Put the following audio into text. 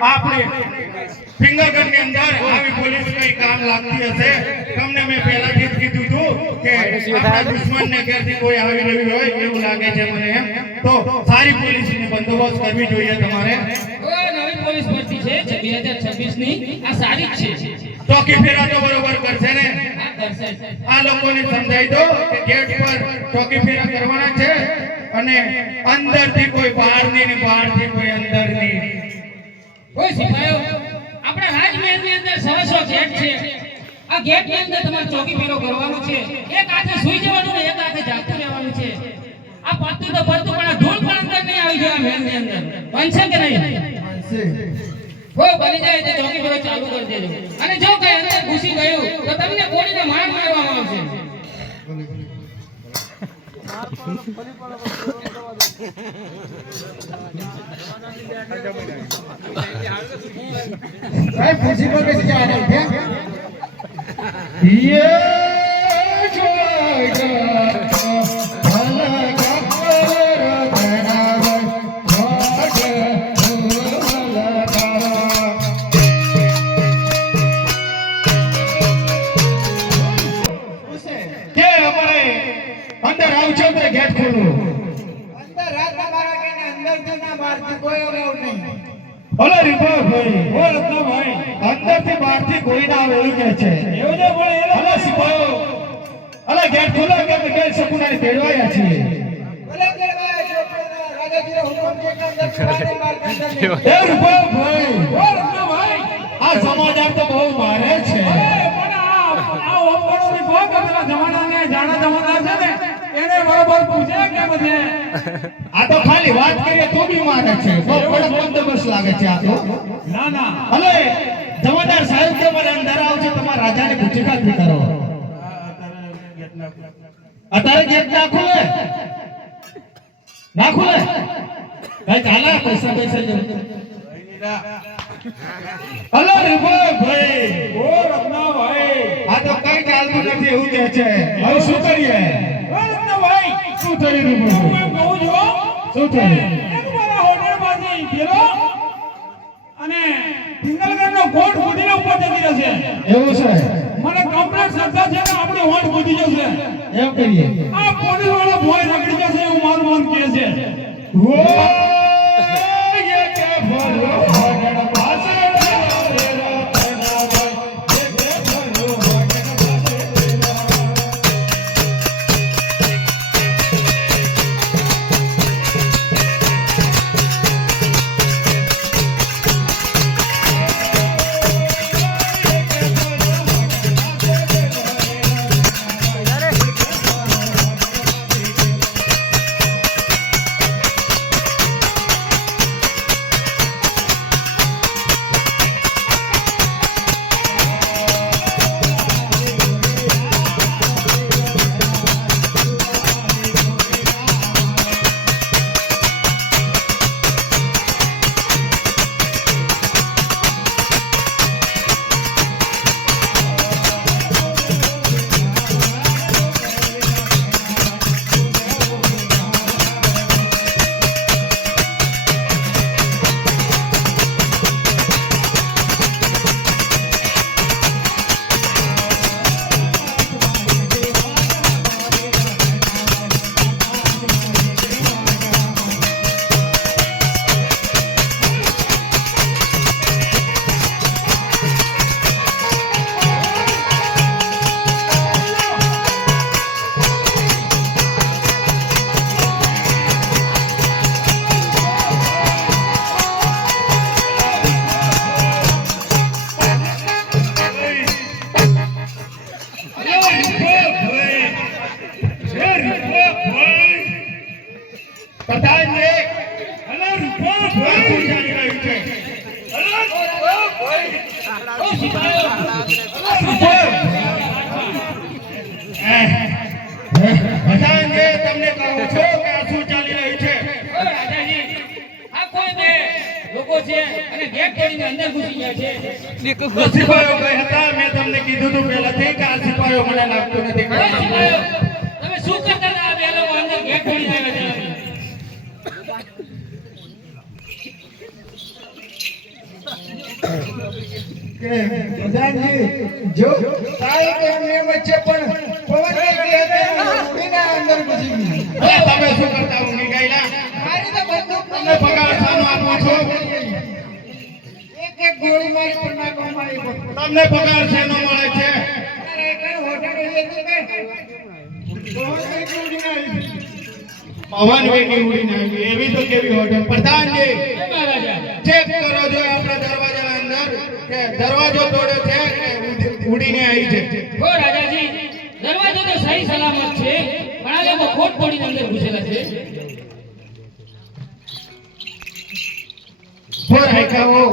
આપણે ફિંગરગન ની અંદર આવી પોલીસ કઈ કામ લાગતી હશે તમને મેં પહેલાથી જ કીધું હતું કે આપણા દુશ્મનને ઘેરથી કોઈ આવી રહ્યું હોય એવું લાગે છે મને એમ તો સારી પોલીસની બંદોબસ્ત કરવી જોઈએ તમારે નવી પોલીસ ભરતી છે 2026 ની આ સારી જ છે ચોકી ફેરા તો બરોબર કરશે ને આ લોકોને સમજાઈ દો કે ગેટ પર ચોકી ફેરા કરવાના છે અને અંદરથી કોઈ બહારની ને બહારથી કોઈ અંદરની કોઈ સિપાહીઓ આપણા રાજમહેલ ની અંદર 100 ગેટ છે આ ગેટ ની અંદર તમારે ચોકી ફેરો કરવાનો છે એક હાથે સુઈ જવાનું ને એક હાથે જાગતું રહેવાનું છે આ પડતું તો પડતું પણ ધૂળ પણ અંદર નહીં આવી જાય મહેલ ની અંદર બનશે કે નહીં બની જાય તો ચોકી ફેરો ચાલુ કરી દેજો અને જો કઈ અંદર ઘૂસી ગયું તો તમને ગોળીને માર મારવામાં આવશે भाई प्रिंसिपल कैसे जा रहे थे ये अंदर आओ छो तो गेट खोलो अंदर रात बारा के अंदर से ना बाहर से कोई अलाउड नहीं ભલે રીપા ભાઈ ઓ રત્ના ભાઈ અંદર થી બહાર થી કોઈ ના આવે એવું કે છે એવું જે બોલે ભલે સિપાહીઓ અલે ગેટ ખોલો કે કે સકુનાની તેડવાયા છીએ ભલે તેડવાયા છો રાજાજીનો હુકમ છે કે અંદર બારે બાર અંદર એ રીપા ભાઈ ઓ રત્ના ભાઈ આ સમાચાર તો બહુ મારે છે પણ આ ઓપણોની કોઈ પેલા જમાનાને જાણા જમાના છે ને એને બરોબર પૂછે કે બધે આ તો ખાલી વાત કરીએ તો બી મારે છે બહુ કડક બંદોબસ્ત લાગે છે આ તો ના ના અલે જમાદાર સાહેબ કે મને અંદર આવજો તમારા રાજાને પૂછી ખાતરી કરો અત્યારે ગેટ ના ખુલે કઈ ચાલે પૈસા અલે રે ભાઈ ઓ રત્ના ભાઈ આ તો કઈ ચાલતું નથી એવું કહે છે હવે શું કરીએ શું થઈ રહ્યું છે હું એમ કહું છું શું થયું એક મારા હોટેલ માંથી પેલો અને પિંગલગનનો કોટ ફૂટીને ઉપર જતી રહેશે એવું છે મને કમ્પ્લીટ શ્રદ્ધા છે કે આપણી હોટ ફૂટી જશે એમ કહીએ આ પોલીસ વાળો ભોય રગડી જશે એવું મારું મન કહે છે ઓ ये के ભરો હોટેલ પાસે બધાને તમને કહું છું કે આ શું ચાલી રહ્યું છે રાજાજી આ કોઈ બે લોકો છે અને ગેટ તોડીને અંદર ઘૂસી ગયા છે સિપાહીઓ કઈ હતા મેં તમને કીધું હતું પહેલાથી કે આ સિપાહીઓ મને લાગતું નથી તમે શું કરતા હતા આ બે લોકો અંદર ગેટ તોડી ગયા છે કે પ્રધાનજી જો તારી કે એમ છે પણ પવન કે ઉડીને અંદર ઘૂસી ગઈ. અરે તમે શું કરતા ઊંઘી ગયેલા? મારી તો બંદૂક તમને પગાર શાનો આપો છો? એક ગોળી મારી પર નાખો મારી પર. તમને પગાર શેનો મળે છે? તારે એકને હોટલ લઈ જતી કે પવન કઈ ઉડીને આવી. પવન વેગી ઉડીને આવી એવી તો કેવી હોટલ? પ્રધાનજી મહારાજા ચેક કરો જો આપણા દરવાજાના અંદર કે દરવાજો તોડ્યો છે કે ઉડીને આવી છે. ઓ રાજાજી દરવાજો તો સહી સલામત છે પણ આ લોકો ખોટ તોડીને અંદર ઘૂસેલા છે ફોર હાઈકાઓ